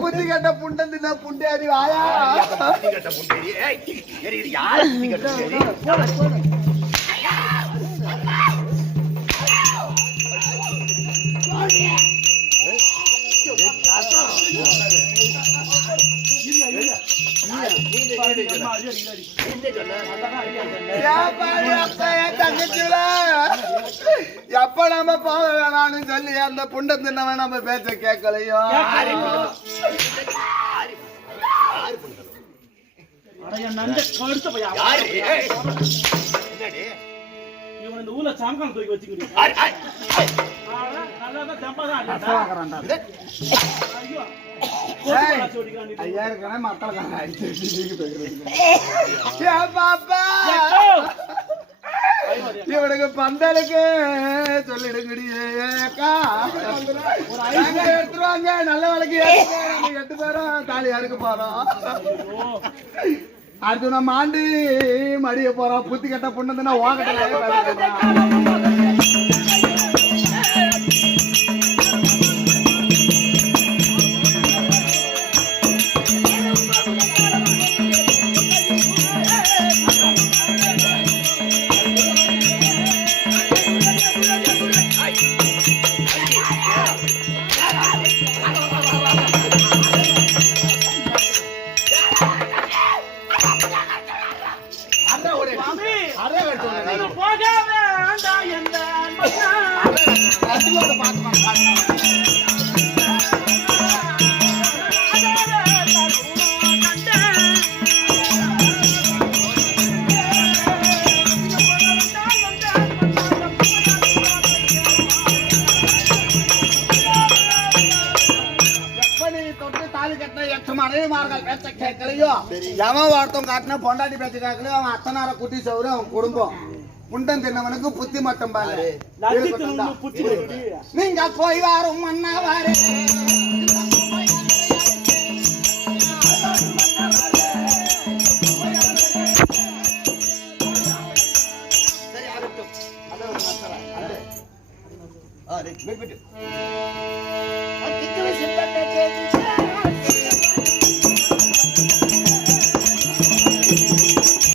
புத்தி கட்ட புண்டந்து புண்டேரி வாயா கட்ட புண்டேரி யார் எப்ப நம்ம போக வேணாம்னு சொல்லி அந்த புண்டம் தின்னவன் நம்ம பேச்ச கேட்கலையோ இந்த ஊர்ல சாங்கான தூக்கி வச்சுக்கிட்டு இவனுக்கு பந்தலுக்கு சொல்லிடுங்கடியேக்கா எடுத்துருவாங்க நல்ல வேலைக்கு 8 பேரும் தாலி அறுக்க போறோம் அடுத்து நம்ம ஆண்டு மடிய போறோம் புத்தி கட்ட பொண்ணுன்னா ஓகட்ட எவன் வார்த்தம் காட்டினா பொண்டாட்டி பேச்சு கேட்கலையோ அவன் அத்தனார குட்டி சவுறு அவன் குடும்பம் புண்டம் தின்னவனுக்கு புத்தி மட்டும் பாரு நீங்க போய் வாரும் மண்ணா வாரு சரி